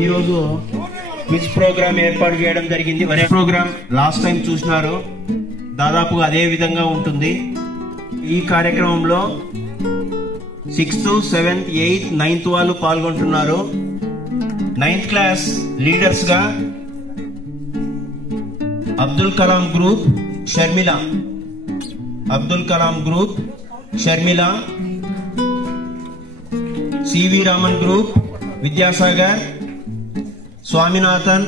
ఈ రోజు quiz programme ఏర్పాటు చేయడం జరిగింది. ప్రోగ్రామ్ లాస్ట్ టైం చూసినారు, దాదాపు అదే విధంగా ఉంటుంది. ఈ కార్యక్రమంలో 6th, 7th, 8th, 9th వాళ్ళు పాల్గొంటున్నారు. 9th క్లాస్ లీడర్స్ గా Abdul Kalam group Sharmila, Abdul Kalam group Sharmila, C V Raman group Vidyasagar, Swaminathan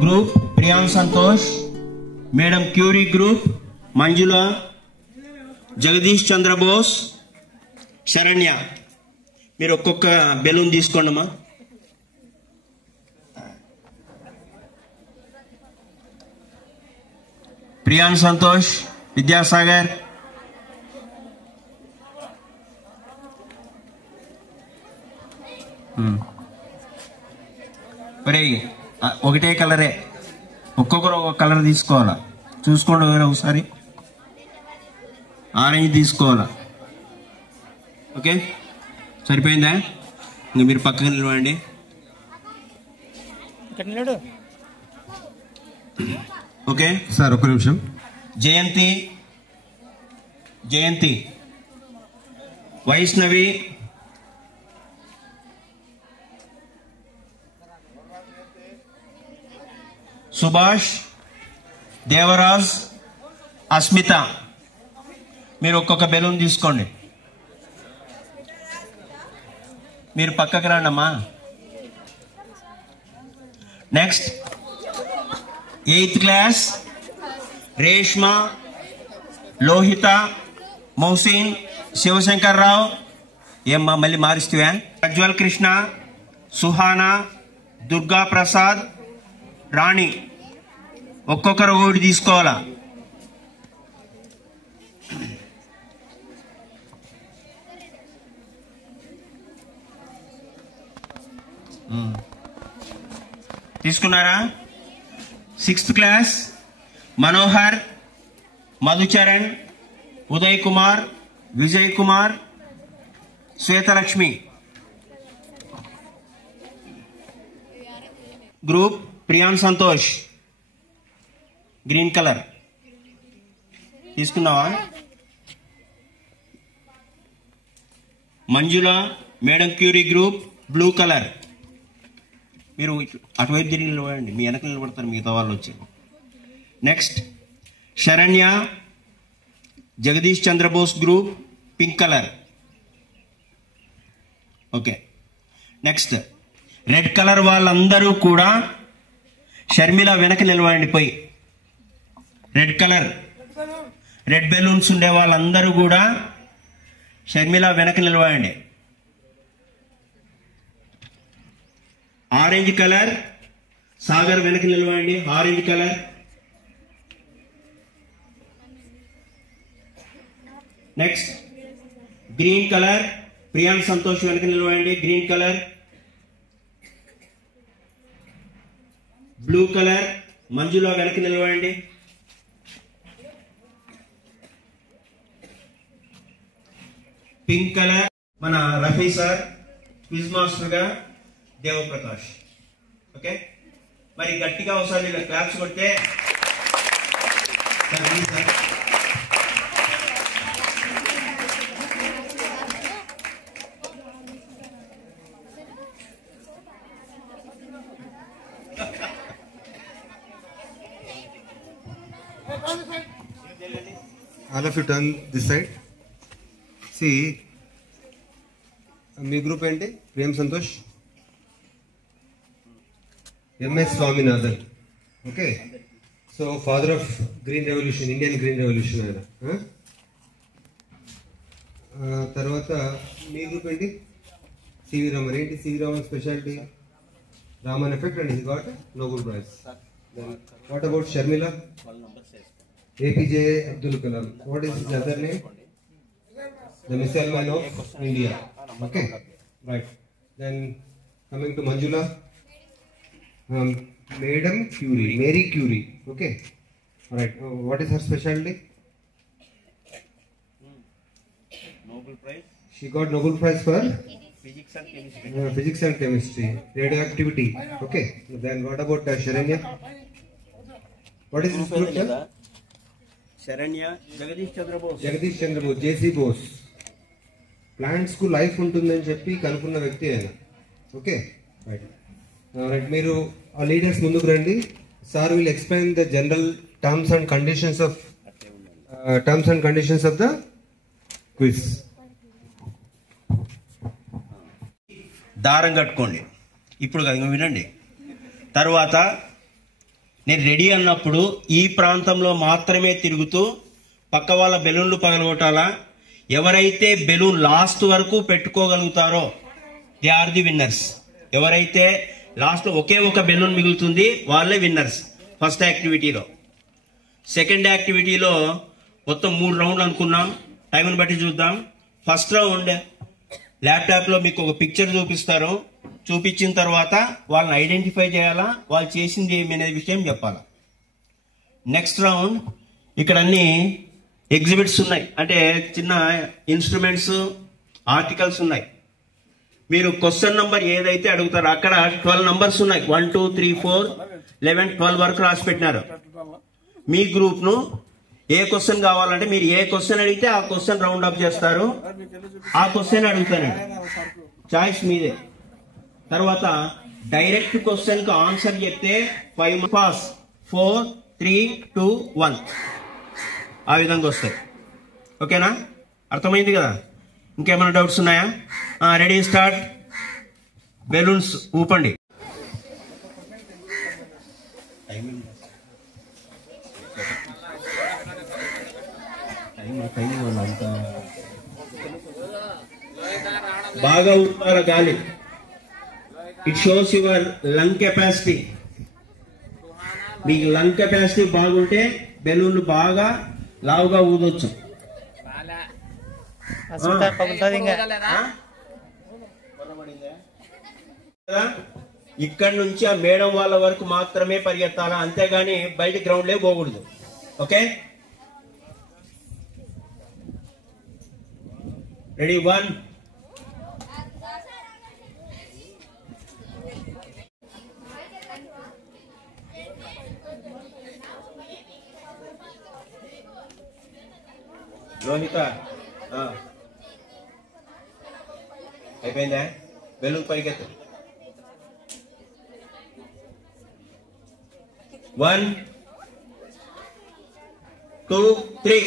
group Priyan Santosh, madam Curie group Manjula, Jagadish Chandrabose, Sharanya. మీరు ఒక్కొక్క బెలూన్ తీసుకోండమ్మా. ప్రియాన్ సంతోష్, విద్యాసాగర్, ఒకటే కలరే, ఒక్కొక్కరు ఒక్కొక్క కలర్ తీసుకోవాలా. చూసుకోండి వేరే ఒకసారి. ఆరెంజ్ తీసుకోవాలా. ఓకే, సరిపోయిందా? ఇంక మీరు పక్కన నిలవండి. ఓకే సార్, ఒక్క నిమిషం. జయంతి, జయంతి, వైష్ణవి, సుభాష్, దేవరాజ్, అస్మిత. మీరు ఒక్కొక్క బెలూన్ తీసుకోండి. మీరు పక్కకు రండమ్మా. Next 8th class Reshma, Lohitha, Mousin, Shivashankar Rao. ఏమ్మా మళ్ళీ మారిస్తువా? ప్రజ్వల్ కృష్ణ, సుహానా, దుర్గా ప్రసాద్, రాణి. ఒక్కొక్కరు ఒకటి తీసుకోవాలా. తీసుకున్నారా? 6th class Manohar, Madhucharan, Uday Kumar, Vijay Kumar, Swetalakshmi. Group Priyan Santosh, green colour తీసుకున్నావా? Manjula, madam Curie group blue colour. మీరు అటువైపు తిరిగి నిలబడండి, మీ వెనక నిలబడతారు మిగతా వాళ్ళు వచ్చి. Next Saranya, Jagadish Chandrabose group pink colour. Okay, next red colour వాళ్ళందరూ కూడా షర్మిల వెనక నిలబడండి. పోయి రెడ్ కలర్, రెడ్ బెలూన్స్ ఉండే వాళ్ళందరూ కూడా షర్మిల వెనక నిలబడండి. ఆరెంజ్ కలర్ సాగర్ వెనక నిలబడండి. Orange colour. Next green colour Priyan Santosh వెనక నిలబడండి. Green colour. బ్లూ కలర్ మంజుల వెనక నిలబడండి. పింక్ కలర్ మన రఫీ సార్, క్విజ్ మాస్టర్ గా దేవప్రకాష్. ఓకే, మరి గట్టిగా ఒకసారి క్లాప్స్ కొడితే sir. All of you turn this side. See, మీ గ్రూప్ ఏంటి? Prem Santosh, M S Swaminathan. Okay, so father of green revolution, Indian green revolution ఆయన. తర్వాత మీ గ్రూప్ ఏంటి? సివి రామన్. ఏంటి C V Raman speciality? Raman effect and he got Nobel prize. What about Sharmila? APJ Abdul Kalam. What is his other name? The missile man of India. Okay, right. Then coming to Manjula, Madam Curie, Mary Curie. Okay, all right. What is her specialty? Nobel Prize. She got Nobel Prize for Physics and Chemistry. Physics and Chemistry, radioactivity. Okay. Then what about Sharanya? What is his group? Saranya Jagadish Chandra Bose. Jagadish Chandra Bose, JC Bose. Plants కు life ఉంటుందని చెప్పి కనుక్కున్న వ్యక్తి ఆయన. Okay, right. Right, మీరు ఆ leaders ముందుకు రండి. Sir will explain the general terms and conditions of the quiz. దారం కట్టుకోండి ఇప్పుడు కదా, వినండి. తర్వాత నేను రెడీ అన్నప్పుడు ఈ ప్రాంతంలో మాత్రమే తిరుగుతూ పక్క వాళ్ళ బెలూన్లు పగలగొట్టాలా. ఎవరైతే బెలూన్ లాస్ట్ వరకు పెట్టుకోగలుగుతారో దే ఆర్ ది విన్నర్స్. ఎవరైతే లాస్ట్ ఒకే ఒక బెలూన్ మిగులుతుంది వాళ్ళే విన్నర్స్ ఫస్ట్ యాక్టివిటీలో. సెకండ్ యాక్టివిటీలో మొత్తం 3 రౌండ్లు అనుకున్నాం, టైంని బట్టి చూద్దాం. ఫస్ట్ రౌండ్ ల్యాప్టాప్లో మీకు ఒక పిక్చర్ చూపిస్తారు. చూపించిన తర్వాత వాళ్ళని ఐడెంటిఫై చేయాలా, వాళ్ళు చేసింది ఏమి అనే విషయం చెప్పాలా. నెక్స్ట్ రౌండ్ ఇక్కడ అన్ని ఎగ్జిబిట్స్ ఉన్నాయి, అంటే చిన్న ఇన్స్ట్రుమెంట్స్, ఆర్టికల్స్ ఉన్నాయి. మీరు క్వశ్చన్ నంబర్ ఏదైతే అడుగుతారో అక్కడ 12 నంబర్స్ ఉన్నాయి. 1 2 3 4 11 12 వరకు రాసి పెట్టినారు. మీ గ్రూప్ ను ఏ క్వశ్చన్ కావాలంటే మీరు ఏ క్వశ్చన్ అడిగితే ఆ క్వశ్చన్ రౌండ్ అప్ చేస్తారు. ఆ క్వశ్చన్ అడుగుతానండి, చాయిస్ మీదే. తర్వాత డైరెక్ట్ క్వశ్చన్ కు ఆన్సర్ చెప్తే 5 పాస్, 4 3 2 1 ఆ విధంగా వస్తాయి. ఓకేనా, అర్థమైంది కదా? ఇంకేమైనా డౌట్స్ ఉన్నాయా? Ready, start. బెలూన్స్ ఊపండి. బాగా ఊపాల గాలి. It shows your lung capacity. మీకు లంగ్ కెపాసిటీ బాగుంటే బెలూన్లు బాగా లావుగా ఊదొచ్చు. ఇక్కడ నుంచి ఆ మేడం వాళ్ళ వరకు మాత్రమే పరిగెత్తాలా, అంతేగాని బయట గ్రౌండ్లే పోకూడదు. ఓకే, రెడీ, 1 రోహిత అయిపోయిందా? బెలూన్ పైకెత్తు. 1 2 3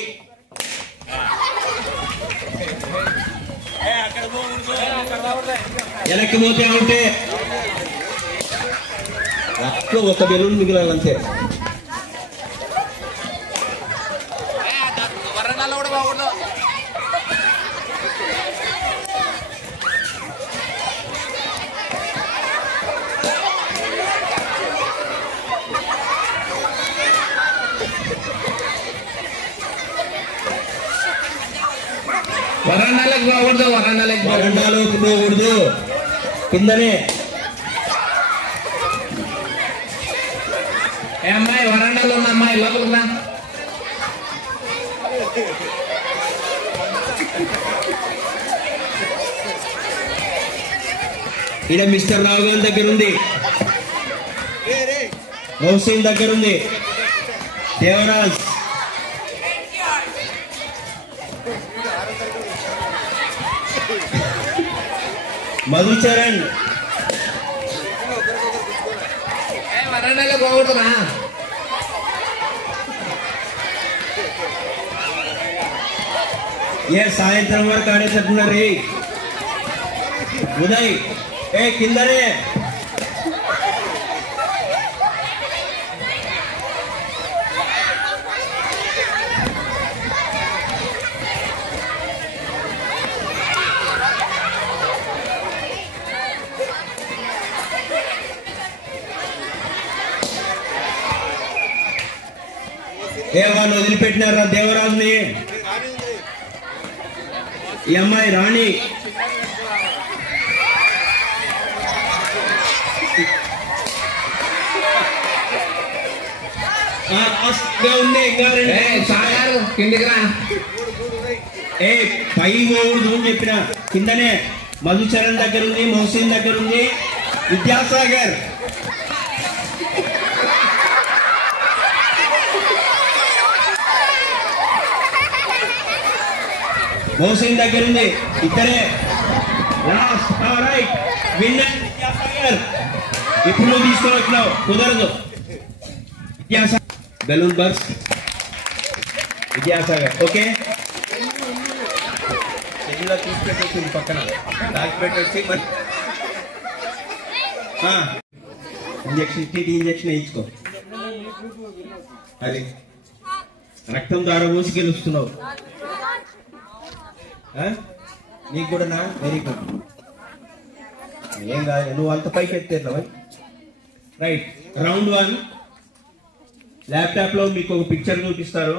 వెనక్కి పోతే అవుటే. అప్పుడు ఒక బెలూన్ మిగిలాలంతే. వరండాలకు పోకూడదు, వరండాలోకి పోకూడదు, కిందనే. ఏ అమ్మాయి వరండాలో ఉన్న అమ్మాయి లోపలికి రా. ఇక్కడ మిస్టర్ రావు గారి దగ్గర ఉంది, మౌసిన్ దగ్గర ఉంది, దేవరాజ్, మధుచరణ్. వరండాలో పోకూడదురా. ఏ సాయంత్రం వరకు ఆడేటట్టున్నారు. ఉదయ్, ఏ కిందనే. ఏ వాళ్ళు వదిలిపెట్టినారా దేవరాజుని? ఈ అమ్మాయి రాణి. ఉంది కిందికి రా. ఏ పై పోకూడదు అని చెప్పిన. కిందనే మధుచరణ్ దగ్గర ఉంది, మోహసిన్ దగ్గర ఉంది, విద్యాసాగర్ మోహసిన్ దగ్గర ఉంది. ఇద్దరే లాస్ట్. Right, winner Vidyasagar. ఇప్పుడు నువ్వు తీసుకోవచ్చినావు, కుదరదు. విద్యాసాగర్ బెలూన్ బర్స్. విద్యాసాగర్ ఓకే. సెల్లులో తీసుకెట్టొచ్చింది పక్కన దాచిపెట్టొచ్చి ఇంజక్షన్, టీటీ ఇంజక్షన్ వేయించుకో. అది రక్తం ద్వారా ఊసి గెలుస్తున్నావు. నీకు కూడా నా వెరీ గుడ్. ఏం కాదు, నువ్వు అంత పైకి ఎత్తేట్లా. Right, round 1. ల్యాప్టాప్ లో మీకు ఒక పిక్చర్ చూపిస్తారు.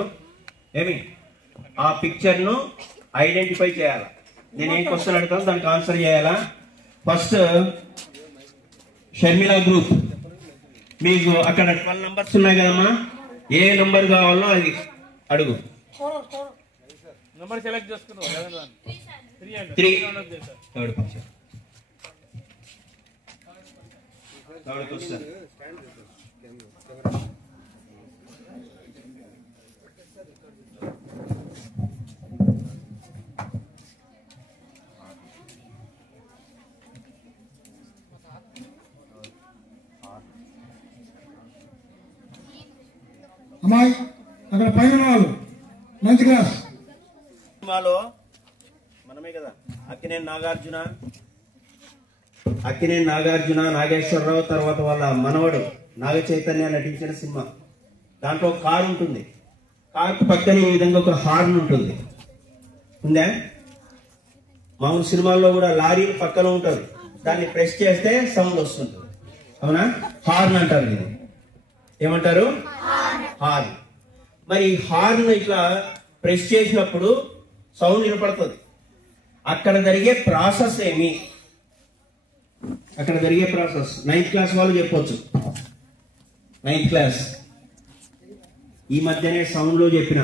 ఏమి ఆ పిక్చర్ ను ఐడెంటిఫై చేయాలా? నేను ఏం క్వశ్చన్ అడుగుతాను దానికి ఆన్సర్ చేయాలా? First Sharmila group. మీకు అక్కడ 12 నంబర్స్ ఉన్నాయి కదమ్మా, ఏ నంబర్ కావాలో అది అడుగు. 3 థర్డ్ క్వశ్చన్. అమ్మాయి అక్కడ పైన వాళ్ళు మంచి క్లాస్. సినిమాలో మనమే కదా అక్కినేని నాగార్జున, నాగేశ్వరరావు, తర్వాత వాళ్ళ మనవడు నాగ చైతన్య నటించిన సినిమా. దాంట్లో ఒక కారు ఉంటుంది. కారు పక్కన ఈ విధంగా ఒక హార్న్ ఉంటుంది. ఉందా? మామూలు సినిమాల్లో కూడా లారీలు పక్కన ఉంటుంది. దాన్ని ప్రెస్ చేస్తే సౌండ్ వస్తుంది. అవునా? హార్న్ అంటారు. ఇది ఏమంటారు? హార్న్. మరి హార్న్ ఇట్లా ప్రెస్ చేసినప్పుడు సౌండ్ వినపడుతుంది. అక్కడ జరిగే ప్రాసెస్ ఏమి? అక్కడ జరిగే ప్రాసెస్ 9th క్లాస్ వాళ్ళు చెప్పొచ్చు. 9th క్లాస్ ఈ మధ్యనే సౌండ్ లో చెప్పిన.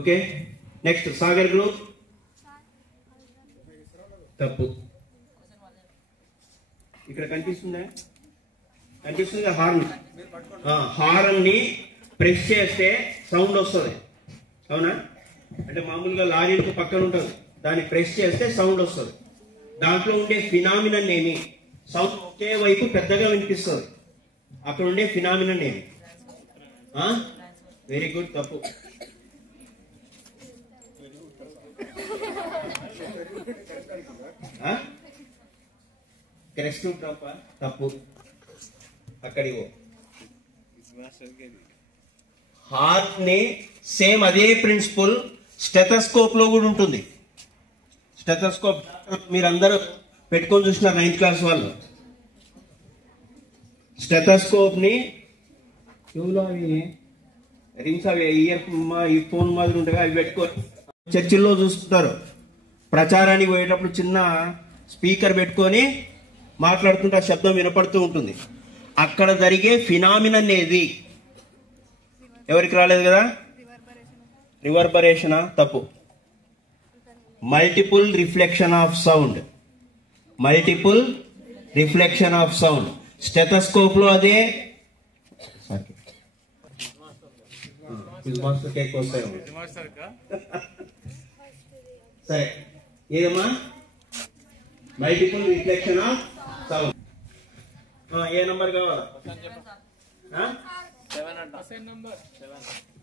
Okay, next Sagar group. తప్పు. ఇక్కడ కనిపిస్తుంది హార్న్. హార్న్ ని ప్రెస్ చేస్తే సౌండ్ వస్తుంది. అవునా? అంటే మామూలుగా లారీలకు పక్కన ఉంటుంది, దాన్ని ప్రెస్ చేస్తే సౌండ్ వస్తుంది. దాంట్లో ఉండే ఫినామినన్ ఏమి? సౌండ్ ఒకే వైపు పెద్దగా వినిపిస్తుంది. అక్కడ ఉండే ఫినామినన్ ఏమి? Very good. తప్పు. క్రెస్టివ్ డ్రాప్. తప్పు. అక్కడికి హార్ట్ ని సేమ్ అదే ప్రిన్సిపల్ స్టెథోస్కోప్ లో కూడా ఉంటుంది. స్టెథోస్కోప్ మీరందరూ పెట్టుకొని చూసినారు 9th క్లాస్ వాళ్ళు. స్టెథోస్కోప్ ని చెవులో రింగ్స్ అవి ఈ ఫోన్ మాదిరి ఉంటాయి, అవి పెట్టుకొని చర్చిల్లో చూస్తుంటారు. ప్రచారానికి పోయేటప్పుడు చిన్న స్పీకర్ పెట్టుకొని మాట్లాడుతుంటే ఆ శబ్దం వినపడుతూ ఉంటుంది. అక్కడ జరిగే ఫినామినన్ ఏది? ఎవరికి రాలేదు కదా? రివర్బరేషనా? తప్పు. Multiple reflection of sound. Multiple reflection of sound stethoscope లో అదే. సరే, ఏదమ్మా? Multiple reflection of sound. ఏ నంబర్ కావాలా?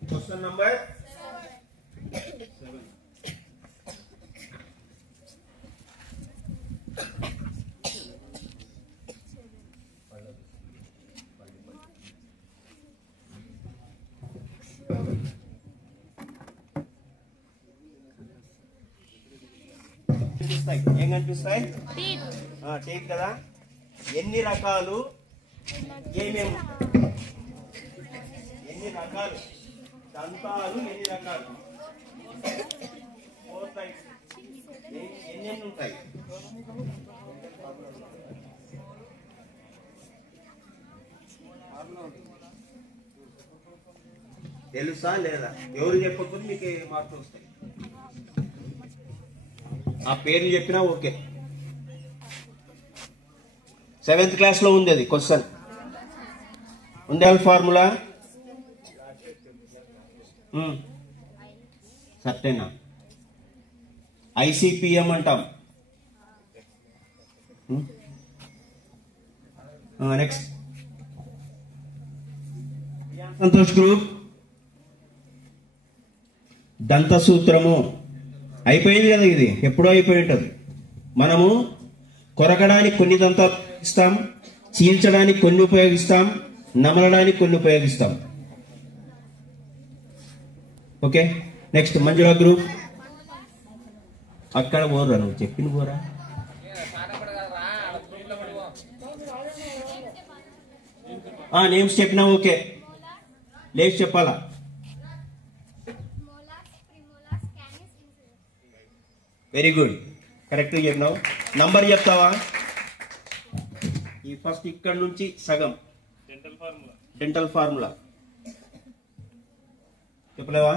Question number 7. కనిపిస్తాయి. ఏం కనిపిస్తాయి? టీత్ కదా. ఎన్ని రకాలు, ఏమేమి, ఎన్ని రకాలు దంతాలు, ఎన్ని రకాలు? 4 టైప్స్. ఎన్ని ఉంటాయి? తెలుసా లేదా? ఎవరు చెప్పకపోతే మీకు మార్కులు వస్తాయి. ఆ పేర్లు చెప్పినా ఓకే. 7th క్లాస్లో ఉంది అది క్వశ్చన్. ఉండే ఫార్ములా సర్టేనా? ICPM అంటాం. నెక్స్ట్ సంతోష్ గ్రూప్ దంత సూత్రము అయిపోయింది కదా. ఇది ఎప్పుడో అయిపోయి ఉంటుంది. మనము కొరకడానికి కొన్ని దంతాలు ఉపయోగిస్తాం, చీల్చడానికి కొన్ని ఉపయోగిస్తాం, నమలడానికి కొన్ని ఉపయోగిస్తాం. ఓకే. నెక్స్ట్ మంజుల గ్రూప్. అక్కడ పోరా, నువ్వు చెప్పిన పోరా. నేమ్స్ చెప్పినా ఓకే, లేచి చెప్పాలా? వెరీ గుడ్, కరెక్ట్గా చెప్పినావు. నంబర్ చెప్తావా? ఈ ఫస్ట్ ఇక్కడ నుంచి సగం డెంటల్ ఫార్ములా చెప్పలేవా?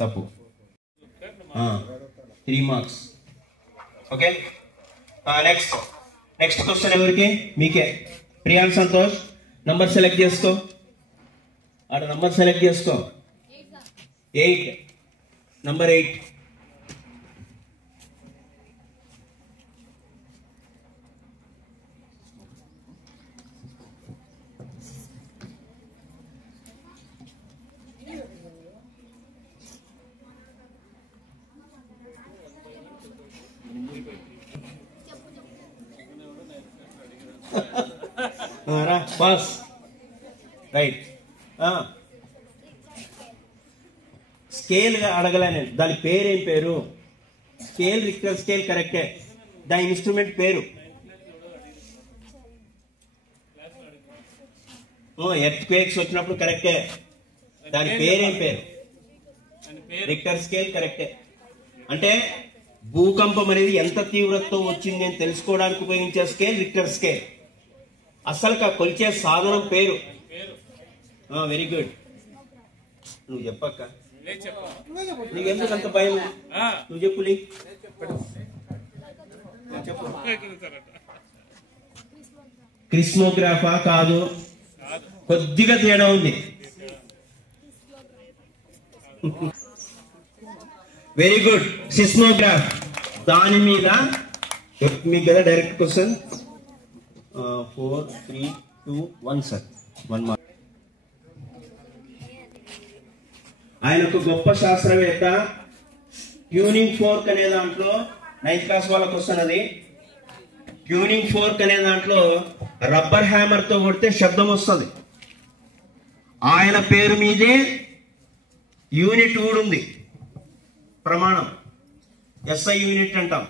తప్పు. 3 మార్క్స్. ఓకే. నెక్స్ట్ క్వశ్చన్ ఎవరికి? మీకే. ప్రియాంక్ సంతోష్ నంబర్ సెలెక్ట్ చేసుకో. ఆడ నంబర్ సెలెక్ట్ చేసుకో. 8, నంబర్ 8. పాస్. రైట్. స్కేల్ అడగలే నేను. దాని పేరేం పేరు? స్కేల్, రిక్టర్ స్కేల్ కరెక్టే. దాని ఇన్స్ట్రుమెంట్ పేరు? ఎర్త్ క్వేక్స్ వచ్చినప్పుడు కరెక్టే. దాని పేరేం పేరు? రిక్టర్ స్కేల్ కరెక్టే. అంటే భూకంపం అనేది ఎంత తీవ్రతతో వచ్చింది అని తెలుసుకోవడానికి ఉపయోగించే స్కేల్ రిక్టర్ స్కేల్. అసలు కొలిచే సాధనం పేరు. Very good. నువ్వు చెప్పక్క. నీకెందుకు అంత భయం? నువ్వు చెప్పు. చెప్పు. క్రిస్మోగ్రాఫా? కాదు, కొద్దిగా తేడా ఉంది. Very good. సిస్మోగ్రాఫ్. దాని మీద మీకు కదా డైరెక్ట్ క్వశ్చన్. 4, 3, 2, 1 సార్. 1 మార్క్. ఆయన ఒక గొప్ప శాస్త్రవేత్త. ట్యూనింగ్ ఫోర్క్ అనే దాంట్లో 9th క్లాస్ వాళ్ళకి వస్తున్నది. ట్యూనింగ్ ఫోర్క్ అనే దాంట్లో రబ్బర్ హ్యామర్ తో కొడితే శబ్దం వస్తుంది. ఆయన పేరు మీదే యూనిట్ కూడా ఉంది, ప్రమాణం. SI యూనిట్ అంటాం.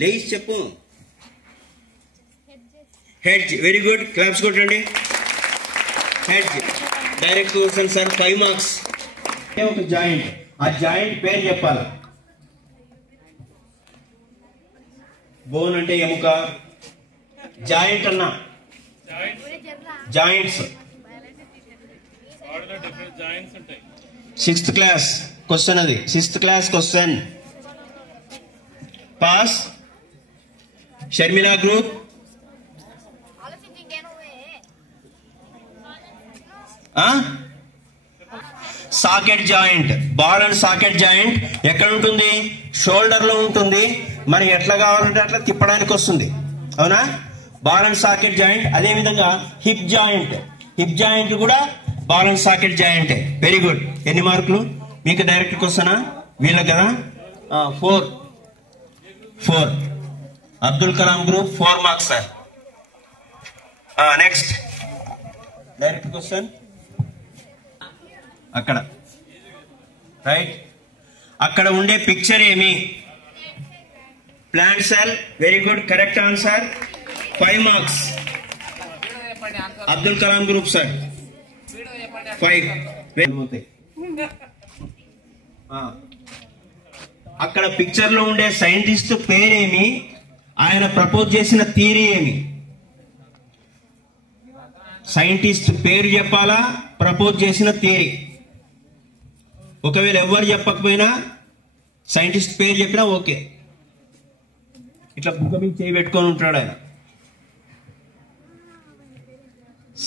లేచి చెప్పు. హెడ్జ్. వెరీ గుడ్, క్లాప్స్ కొట్టండి. Hedge. Direct question sir. 5 marks. ఒక జాయింట్. ఆ జాయింట్ పేరు చెప్పాలి. బోన్ అంటే ఎముక. జాయింట్ అన్నా. జాయింట్స్. 6th క్లాస్ క్వశ్చన్ అది. 6th class question. Pass. Sharmila group. Socket joint. Ball and socket joint ఎక్కడ ఉంటుంది? షోల్డర్ లో ఉంటుంది. మరి ఎట్లా కావాలంటే అట్లా తిప్పడానికి వస్తుంది. అవునా? Ball and socket joint. అదే విధంగా హిప్ జాయింట్. హిప్ జాయింట్ కూడా ball and socket joint. Very good. ఎన్ని మార్కులు మీకు? డైరెక్ట్ క్వశ్చనా వీళ్ళకి కదా? 4. Abdul Kalam group 4 marks sir. Next direct question. అక్కడ రైట్, అక్కడ ఉండే పిక్చర్ ఏమి? Plant cell. Very good, correct answer. 5 marks. Abdul Kalam group sir 5. అక్కడ పిక్చర్ లో ఉండే సైంటిస్ట్ పేరేమి? ఆయన ప్రపోజ్ చేసిన థియరీ ఏమి? సైంటిస్ట్ పేరు చెప్పాలా, ప్రపోజ్ చేసిన థియరీ? ఒకవేళ ఎవరు చెప్పకపోయినా సైంటిస్ట్ పేరు చెప్పినా ఓకే. ఇట్లా బుక్క మీద చేయి పెట్టుకొని ఉంటాడు ఆయన.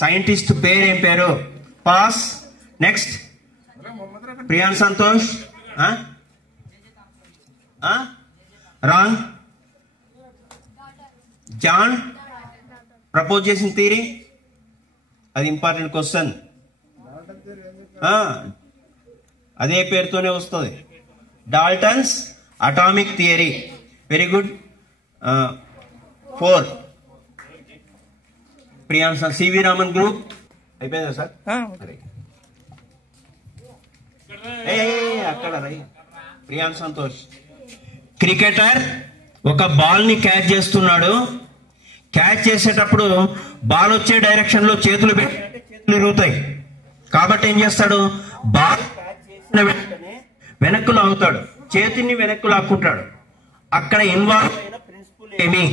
సైంటిస్ట్ పేరు ఏం పేరు? Pass. Next Priyan Santosh. Wrong. John propose చేసిన థియరీ, అది ఇంపార్టెంట్ క్వశ్చన్. అదే పేరుతోనే వస్తుంది, Dalton's atomic theory. Very good. 4 Priyan C V Raman group. అయిపోయిందా సార్? అక్కడ ప్రియాన్ సంతోష్. క్రికెటర్ ఒక బాల్ ని క్యాచ్ చేస్తున్నాడు. క్యాచ్ చేసేటప్పుడు బాల్ వచ్చే డైరెక్షన్ లో చేతులు పెట్టి చేతులు ఇరుగుతాయి. కాబట్టి ఏం చేస్తాడు? బాల్ వెనక్కు లాగుతాడు, చేతిని వెనక్కు లాక్కుంటాడు. అక్కడ ఇన్వాల్వ్ అయిన ప్రిన్సిపల్ ఏమి?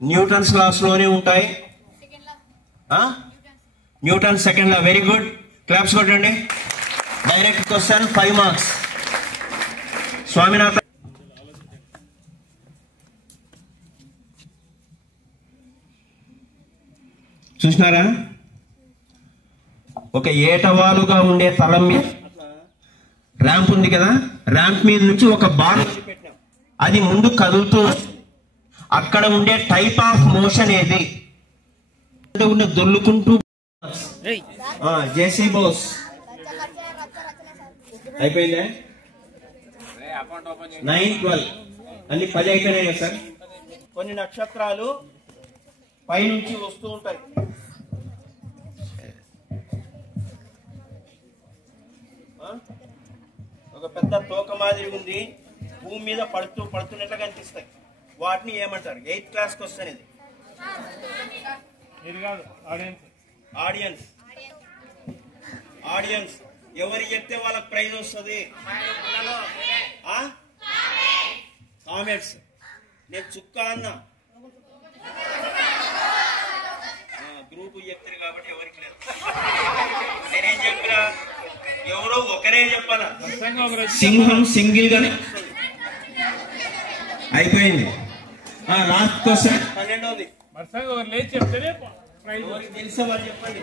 న్యూటన్స్ లాస్ లోనే ఉంటాయి. Newton second law. Very good, claps కొట్టండి. Direct question, 5 marks. స్వామినాథన్ చూసినారా? ఒక ఏటవాలుగా ఉండే తలం మీద ర్యాంప్ ఉంది కదా, ర్యాంప్ మీద నుంచి ఒక బాల్ అది ముందు కదులుతూ, అక్కడ ఉండే టైప్ ఆఫ్ మోషన్ ఏది? ఉన్న దొల్లుకుంటూ. జేసీ బోస్. అయిపోయిందా? 9, 12 అన్ని 10 అయిపోయినాయి కదా సార్. కొన్ని నక్షత్రాలు పైనుంచి వస్తూ ఉంటాయి. ఒక పెద్ద తోక మాదిరి ఉంది, భూమి మీద పడుతున్నట్లుగా కనిపిస్తాయి. వాటిని ఏమంటారు? 8th క్లాస్ క్వశ్చన్ ఇది. ఆడియన్స్. ఆడియన్స్ ఎవరు చెప్తే వాళ్ళకి ప్రైజ్ వస్తుంది? కామెంట్స్. నేను చుక్క అన్నా, గ్రూప్ చెప్తారు కాబట్టి ఎవరికి లేదు. నేనేం చెప్పినా ఎవరో ఒకరే చెప్పాలా. సింహం సింగిల్ గానే అయిపోయింది. లాస్ట్ క్వశ్చన్ 12వది. తెలుసా వాళ్ళు చెప్పండి.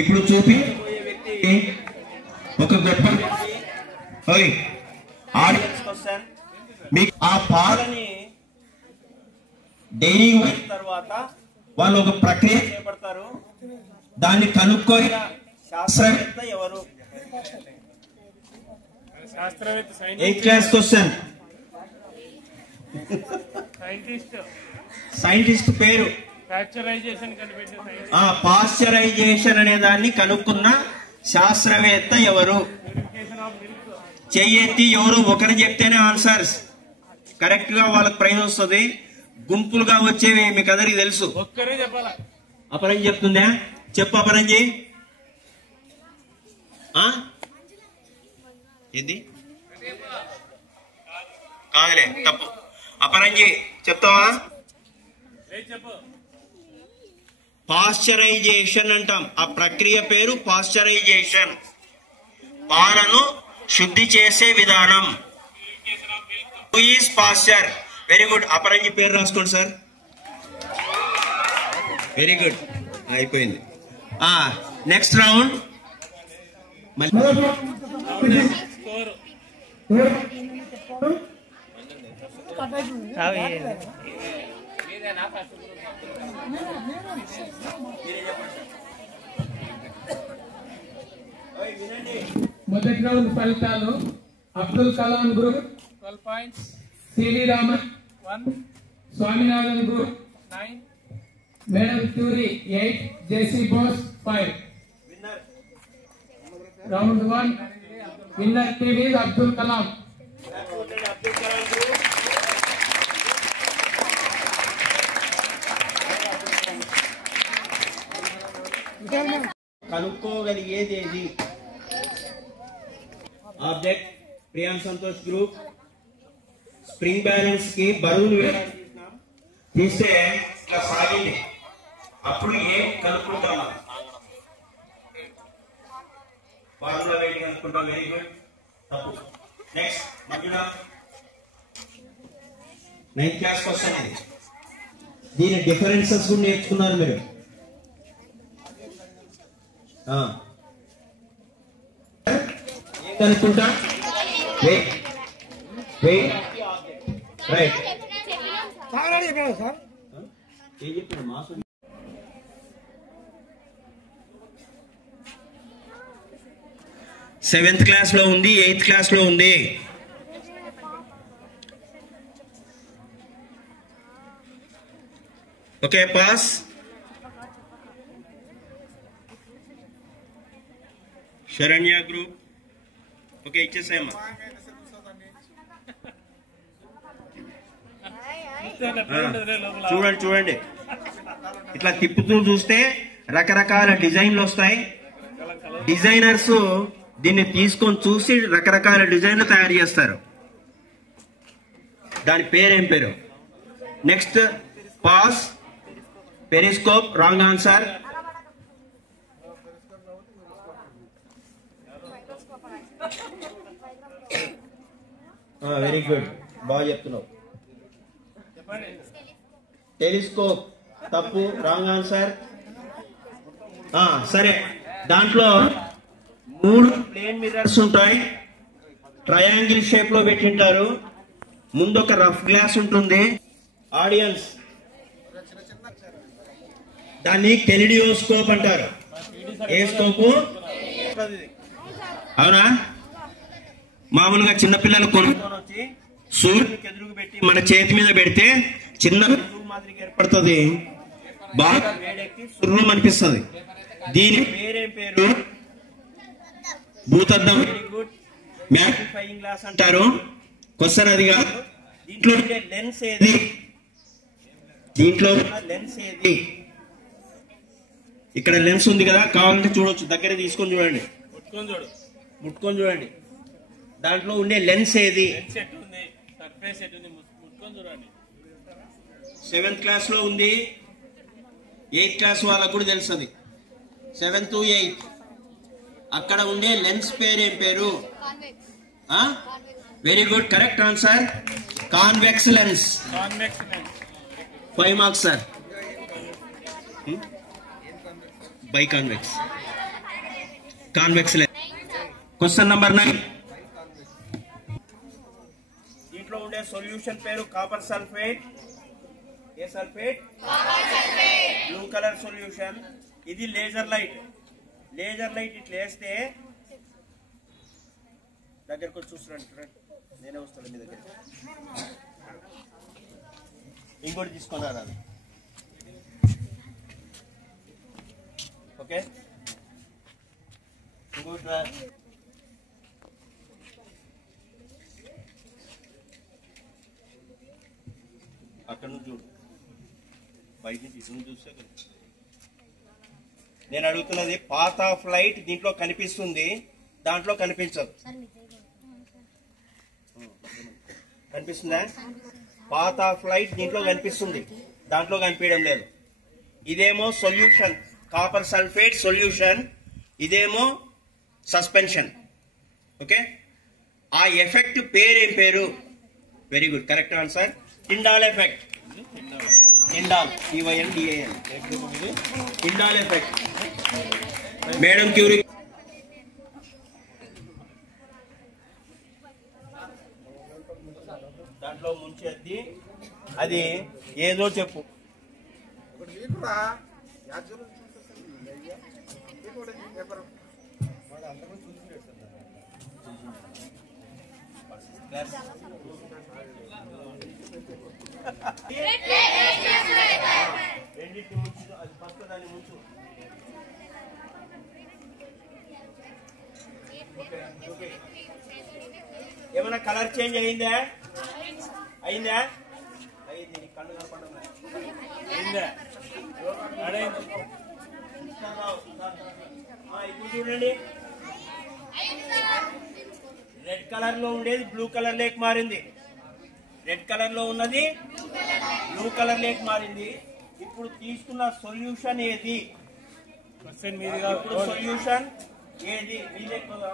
ఇప్పుడు చూపించబోయే వ్యక్తి ఒక గొప్ప వ్యక్తి. Audience question. మీకు ఆ పాలని డైరీ తర్వాత వాళ్ళు ఒక ప్రక్రియ చేపడతారు. దాన్ని కనుక్కొని శాస్త్రవేత్త ఎవరు? 8th class question. సైంటిస్ట్ పేరు? పాశ్చరైజేషన్ అనే దాన్ని కనుక్కున్న శాస్త్రవేత్త ఎవరు? చెయ్యెత్తి ఎవరు ఒకరు చెప్తేనే ఆన్సర్స్ కరెక్ట్ గా వాళ్ళకి ప్రైజ్ వస్తుంది. గుంపులుగా వచ్చేవి మీకు అందరికి తెలుసు. అపరంజి చెప్తుందా? చెప్పు అపరంజి. ఇది కాదులే, తప్పు. అపరంజి చెప్తావా? పాశ్చరైజేషన్ అంటాం. ఆ ప్రక్రియ పేరు పాశ్చరైజేషన్. పాలను శుద్ధి చేసే విధానం. Louis Pasteur. Very good. అపరంజి పేరు రాసుకోండి సార్. వెరీ గుడ్, అయిపోయింది. Next round. మొదటి రౌండ్ ఫలితాలు. Abdul Kalam group 12 points. CV Raman 1, Swaminathan Group 9. Madam Turi 8 JC Boss 5 Round 1 winner team is Abdul Kalam. కనుక్కోగలిగేది ఏది? Object Priyan Santosh group spring balance కి బరువులు తీస్తే ఇట్లా సాగింది, అప్పుడు ఏం కనుక్కుంటాం? ఫార్ములా వెయిట్ కనుక్కుంటాం. Very good. తప్పు. Next Manjula 9th class question ఇది. దీని డిఫరెన్సెస్ కూడా నేర్చుకున్నారు మీరు. ఏం కనుక్కుంటా? Wait wait right. ఏం చెప్పారు మాసం? 7th క్లాస్ లో ఉంది, 8th క్లాస్ లో ఉంది. Okay pass. Saranya group okay ఇచ్చేసాయమ్మా. చూడండి చూడండి, ఇట్లా తిప్పుతూ చూస్తే రకరకాల డిజైన్లు వస్తాయి. డిజైనర్స్ దీన్ని తీసుకొని చూసి రకరకాల డిజైన్లు తయారు చేస్తారు. దాని పేరేం పేరు? Next pass. Periscope wrong answer. Very good, బాగా చెప్తున్నావు. టెలిస్కోప్ తప్పు, రాంగ్ ఆన్సర్. సరే, దాంట్లో 3 ప్లేన్ మిర్రర్స్ ఉంటాయి, ట్రయాంగిల్ షేప్ లో పెట్టింటారు. ముందు ఒక రఫ్ గ్లాస్ ఉంటుంది. ఆడియన్స్ దాన్ని కెలిడియోస్కోప్ అంటారు. ఏ స్కోపు? అవునా? మామూలుగా చిన్నపిల్లలు కొనుక్కొని వచ్చి సూర్యునికి ఎదురుగు పెట్టి మన చేతి మీద పెడితే చిన్న మాదిరిగా ఏర్పడుతుంది, బాగా వేడెక్కి సుర్రం అనిపిస్తుంది. దీని పేరేం పేరు? భూతద్దం. Very good. మ్యాగ్నిఫైయింగ్ గ్లాస్ అంటారు. క్వశ్చన్ అది కాదు. దీంట్లో లెన్స్ ఏది? దీంట్లో లెన్స్ ఏది? ఇక్కడ లెన్స్ ఉంది కదా, కావాలంటే చూడొచ్చు. దగ్గర తీసుకొని చూడండి, ముట్టుకొని చూడండి. దాంట్లో ఉండే లెన్స్ ఏది? 7th క్లాస్ లో ఉంది, 8th క్లాస్ వాళ్ళకు కూడా తెలుస్తుంది. 7th 8th అక్కడ ఉండే లెన్స్ పేరేం పేరు? Very good, correct answer. Convex lens. 5 marks sir. By convex. Convex lens. Question number 9. దీంట్లో ఉండే సొల్యూషన్ పేరు కాపర్ సల్ఫేట్. ఏ సల్ఫేట్? Blue colour solution. ఇది లేజర్ లైట్. లేజర్ లైట్ ఇట్లా వేస్తే దగ్గరకు వచ్చి చూస్తున్నాను. నేనే వస్తాను మీ దగ్గర. ఇంకోటి తీసుకున్నాను అది. ఓకే, ఇంకోటి అక్కడ నుంచి చూడు, బయట నుంచి ఇటు చూస్తే నేను అడుగుతున్నది పాత్ ఆఫ్ లైట్ దీంట్లో కనిపిస్తుంది, దాంట్లో కనిపించదు. కనిపిస్తుందా? పాత్ ఆఫ్ లైట్ దీంట్లో కనిపిస్తుంది, దాంట్లో కనిపించడం లేదు. ఇదేమో సొల్యూషన్, కాపర్ సల్ఫేట్ సొల్యూషన్. ఇదేమో సస్పెన్షన్. ఓకే, ఆ ఎఫెక్ట్ పేరేం పేరు? Very good, correct answer. Tyndall effect. Tyndall, TINDAL. Tyndall effect. Madam Curie. దాంట్లో ముంచేది అది ఏదో చెప్పు. రెండింటి ముంచు, అది ఫస్ట్ దాన్ని ముంచు. ఏమైనా కలర్ చేంజ్ అయిందా? అయిందా? అయింది. కళ్ళు కనపడడం అయిందా? ఇప్పుడు చూడండి, రెడ్ కలర్ లో ఉండేది బ్లూ కలర్ లేక్ మారింది. రెడ్ కలర్ లో ఉన్నది బ్లూ కలర్ లేక్ మారింది. ఇప్పుడు తీసుకున్న సొల్యూషన్ ఏది? సొల్యూషన్ ఏది?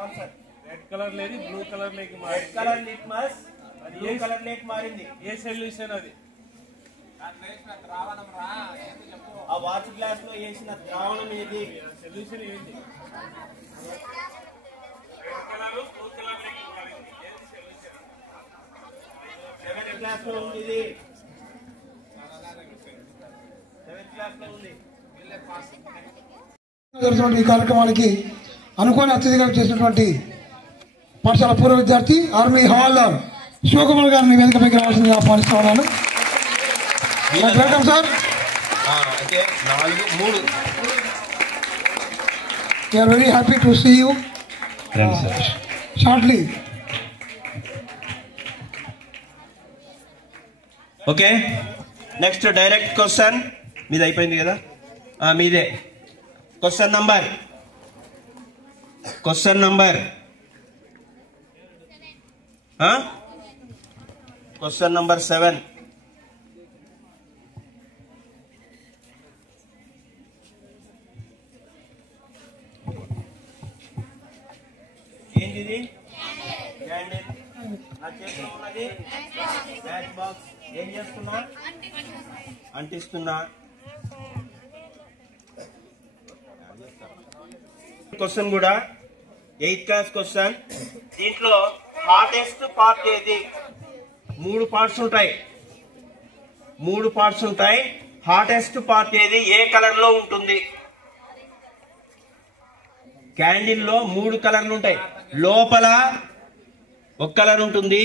ఆన్సర్. రెడ్ కలర్ లేదు, బ్లూ కలర్ లేక్ red colour litmus blue colour లేక్ మారింది. ఏ సొల్యూషన్ అది? ఆ వాచ్ గ్లాస్ లో వేసిన ద్రావణం ఏది? సొల్యూషన్ ఏంటి? సెవెంత్ క్లాస్ లో ఉంది ఇది. సెవెంత్ క్లాస్ లో ఉంది. జరుగుతున్న ఈ కార్యక్రమానికి అనుకోని అతిథిగా చేసినటువంటి పాఠశాల పూర్వ విద్యార్థి ఆర్మీ హవాల్దార్ శివకుమార్ గారిని వేదికపైకి రావాల్సిందిగా ఆహ్వానిస్తా ఉన్నాను. Welcome sir. అంటే 4 3 We are very happy to see you shortly. Okay, next direct question మీది అయిపోయింది కదా? మీదే క్వశ్చన్ నంబర్ 7. ఏంటిది? క్యాండిల్. నా చేతిలో ఉన్నది మ్యాచ్ బాక్స్. ఏం చేస్తున్నా? అంటిస్తున్నా. క్వశ్చన్ కూడా 8th క్లాస్ క్వశ్చన్. దీంట్లో హాటెస్ట్ పార్ట్ ఏది? 3 పార్ట్స్ ఉంటాయి. హాటెస్ట్ పార్ట్ ఏది? ఏ కలర్ లో ఉంటుంది? క్యాండిల్ లో 3 కలర్లు ఉంటాయి. లోపల ఒక కలర్ ఉంటుంది,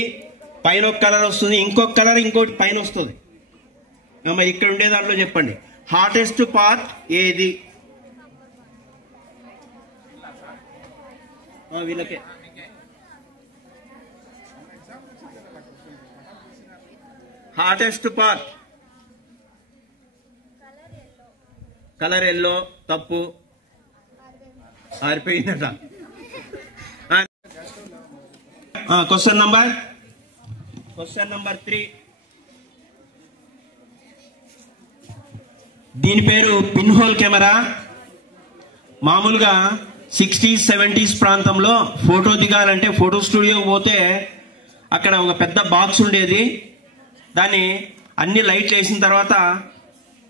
పైన ఒక కలర్ వస్తుంది, ఇంకొక కలర్ ఇంకోటి పైన వస్తుంది. మరి ఇక్కడ ఉండే దాంట్లో చెప్పండి, హాటెస్ట్ పార్ట్ ఏది? వీళ్ళకే హాటెస్ట్ పార్ట్ కలర్ ఎల్లో. తప్పు, ఆరిపోయిందట. Question number 3. దీని పేరు పిన్ హోల్ కెమెరా. మామూలుగా 60s 70s ప్రాంతంలో ఫోటో దిగాలంటే ఫోటో స్టూడియోకి పోతే అక్కడ ఒక పెద్ద బాక్స్ ఉండేది. దాన్ని అన్ని లైట్లు వేసిన తర్వాత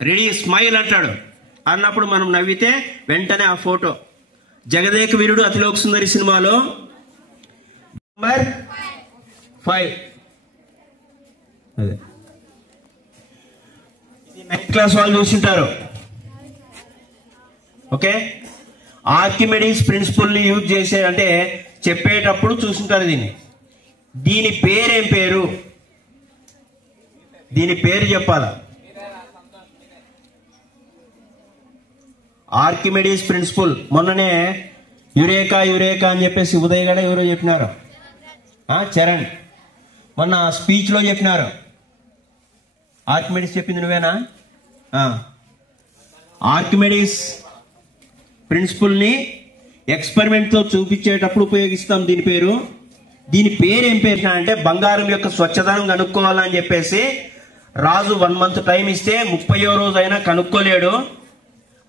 రెడీ స్మైల్ అంటాడు. అన్నప్పుడు మనం నవ్వితే వెంటనే ఆ ఫోటో. జగదేక వీరుడు అతిలోక సుందరి సినిమాలో నంబర్ 5. అదే ఇది 9th క్లాస్ వాళ్ళు చూసింటారు. ఓకే, ఆర్కిమెడిస్ ప్రిన్సిపల్ ని యూజ్ చేసే అంటే చెప్పేటప్పుడు చూసుంటారు దీన్ని. దీని పేరేం పేరు? దీని పేరు చెప్పాలా? Archimedes principal. మొన్ననే యురేకా అని చెప్పేసి ఉదయ్ గడ ఎవరో చెప్పినారు, చరణ్ మొన్న స్పీచ్ లో చెప్పినారు. ఆర్కిమెడిస్ చెప్పింది నువ్వేనా? ఆర్కిమెడిస్ ప్రిన్సిపల్ ని ఎక్స్పెరిమెంట్ తో చూపించేటప్పుడు ఉపయోగిస్తాం దీని పేరు. దీని పేరు ఏం పేరు అంటే బంగారం యొక్క స్వచ్ఛదనం కనుక్కోవాలని చెప్పేసి రాజు 1 month టైం ఇస్తే 30వ రోజు అయినా కనుక్కోలేడు.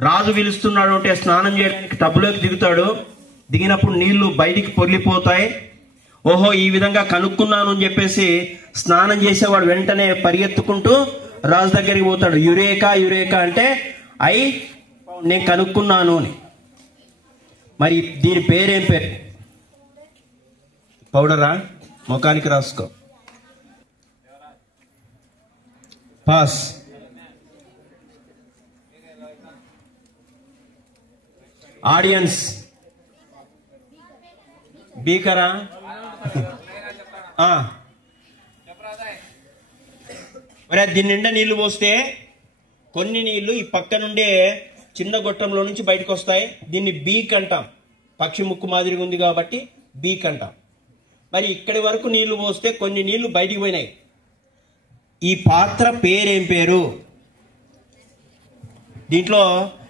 రాజు పిలుస్తున్నాడు అంటే స్నానం చేయడానికి టబ్లోకి దిగుతాడు. దిగినప్పుడు నీళ్లు బయటికి పొర్లిపోతాయి. ఓహో, ఈ విధంగా కనుక్కున్నాను అని చెప్పేసి స్నానం చేసేవాడు వెంటనే పరిగెత్తుకుంటూ రాజు దగ్గరికి పోతాడు. యురేకా అంటే నేను కనుక్కున్నాను అని. మరి దీని పేరేం పేరు? పౌడరా? ముఖానికి రాసుకో. పాస్. ఆడియన్స్ బీకరా? మరి దీని నిండా నీళ్లు పోస్తే కొన్ని నీళ్లు ఈ పక్క నుండే చిన్న గొట్టంలో నుంచి బయటకు వస్తాయి. దీన్ని బీక్ అంటాం. పక్షి ముక్కు మాదిరిగా ఉంది కాబట్టి బీక్ అంటాం. మరి ఇక్కడి వరకు నీళ్లు పోస్తే కొన్ని నీళ్లు బయటికి పోయినాయి. ఈ పాత్ర పేరేం పేరు? దీంట్లో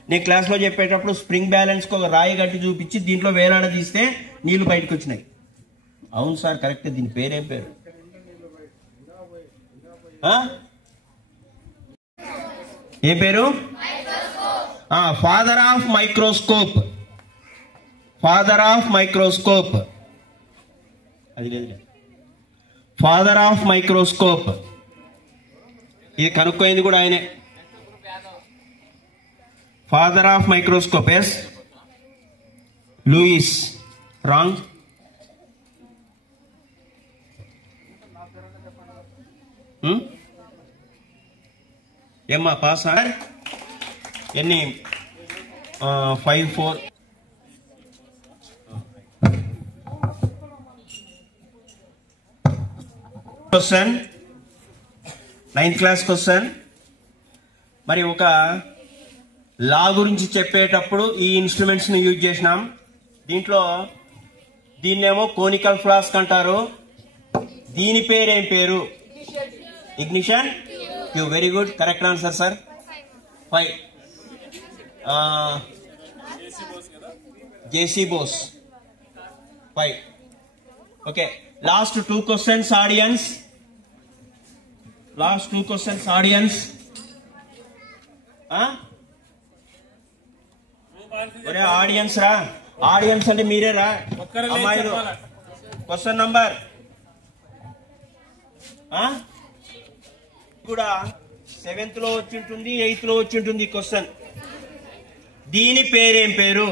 నేను క్లాస్లో చెప్పేటప్పుడు స్ప్రింగ్ బ్యాలెన్స్కి ఒక రాయి గట్టి చూపించి దీంట్లో వేలాడదీస్తే నీళ్లు బయటకు వచ్చినాయి. అవును సార్, కరెక్ట్. దీని పేరేం పేరు? ఏ పేరు? Father of microscope. Father of microscope. అది లేదు, ఫాదర్ ఆఫ్ మైక్రోస్కోప్. ఇది కనుక్కోయింది కూడా ఆయనే. Father of microscope. Yes, Louis. Wrong. ఏమ్మా పాస్ సార్? ఎన్ని? 5, 4. Question, 9th class question. మరి ఒక లా గురించి చెప్పేటప్పుడు ఈ ఇన్స్ట్రుమెంట్స్ ని యూజ్ చేసినాం. దీంట్లో దీన్నేమో కోనికల్ ఫ్లాస్క్ అంటారు. దీని పేరేం పేరు? Ignition tube. Very good, correct answer sir. 5. JC Bose. 5. Okay, last 2 questions audience. Last 2 questions audience. ఒరే ఆడియన్స్ రా. ఆడియన్స్ అంటే మీరే రా అమ్మాయిలు. క్వశ్చన్ నంబర్ కూడా 7th లో వచ్చి ఉంటుంది, 8th లో వచ్చి ఉంటుంది క్వశ్చన్. దీని పేరేం పేరు?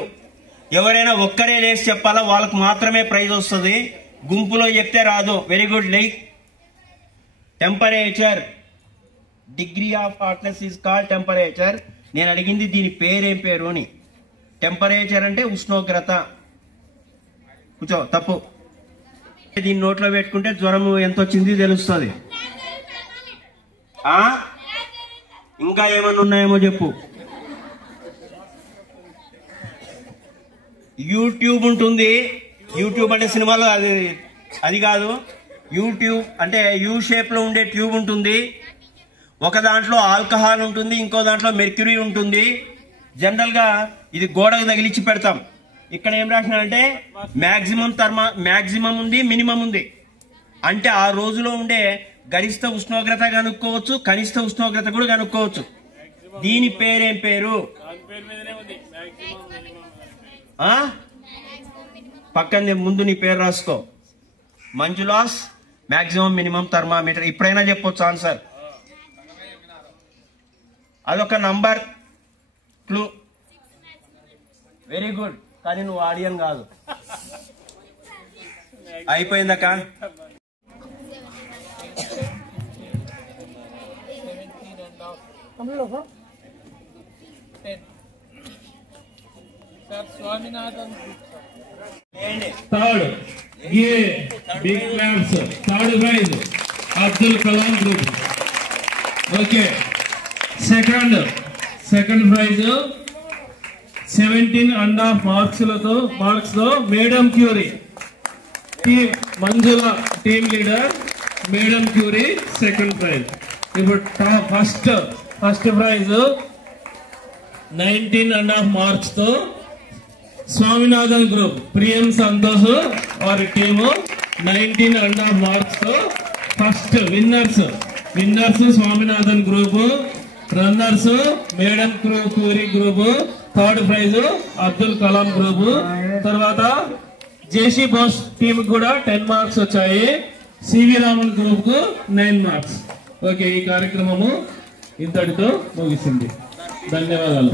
ఎవరైనా ఒక్కరే లేసి చెప్పాలా, వాళ్ళకు మాత్రమే ప్రైజ్ వస్తుంది. గుంపులో చెప్తే రాదు. Very good. Like temperature. Degree of hotness is called temperature. నేను అడిగింది దీని పేరేం పేరు అని. టెంపరేచర్ అంటే ఉష్ణోగ్రత. కూర్చో, తప్పు. దీన్ని నోట్లో పెట్టుకుంటే జ్వరం ఎంత వచ్చింది తెలుస్తుంది. ఇంకా ఏమన్నా ఉన్నాయేమో చెప్పు. యూట్యూబ్ ఉంటుంది. యూట్యూబ్ అంటే సినిమాలో అది కాదు. యూట్యూబ్ అంటే యూ షేప్ లో ఉండే ట్యూబ్ ఉంటుంది. ఒక దాంట్లో ఆల్కహాల్ ఉంటుంది, ఇంకో దాంట్లో మెర్క్యూరీ ఉంటుంది. జనరల్ గా ఇది గోడకు తగిలిచ్చి పెడతాం. ఇక్కడ ఏం రాసినారంటే మ్యాక్సిమం ఉంది, మినిమం ఉంది. అంటే ఆ రోజులో ఉండే గరిష్ట ఉష్ణోగ్రత కనుక్కోవచ్చు, కనిష్ట ఉష్ణోగ్రత కూడా కనుక్కోవచ్చు. దీని పేరేం పేరు? పక్కన ముందు నీ పేరు రాసుకో. Manjula's maximum minimum thermometer. ఇప్పుడైనా చెప్పొచ్చు ఆన్సర్. అదొక నంబర్ క్లూ. Very good. కానీ నువ్వు ఆడియన్ కాదు. అయిపోయిందక్క. Third, give big claps. Third prize, Abdul Kalam Group. Okay. Second prize, 17.5 marks లో madam Curie. Team Manjula team leader, madam Curie second prize. ఇప్పుడు ఫస్ట్ ప్రైజ్ 19.5 మార్క్స్ తో Swaminathan group Priyam Santosh వారి team 19.5 marks తో first. Winners Swaminathan group, runners madam Curie group, third prize Abdul Kalam group. తర్వాత JC Bose team కూడా 10 marks వచ్చాయి. CV Raman group కు 9 marks. Okay, ఈ కార్యక్రమము ఇంతటితో ముగిసింది. ధన్యవాదాలు.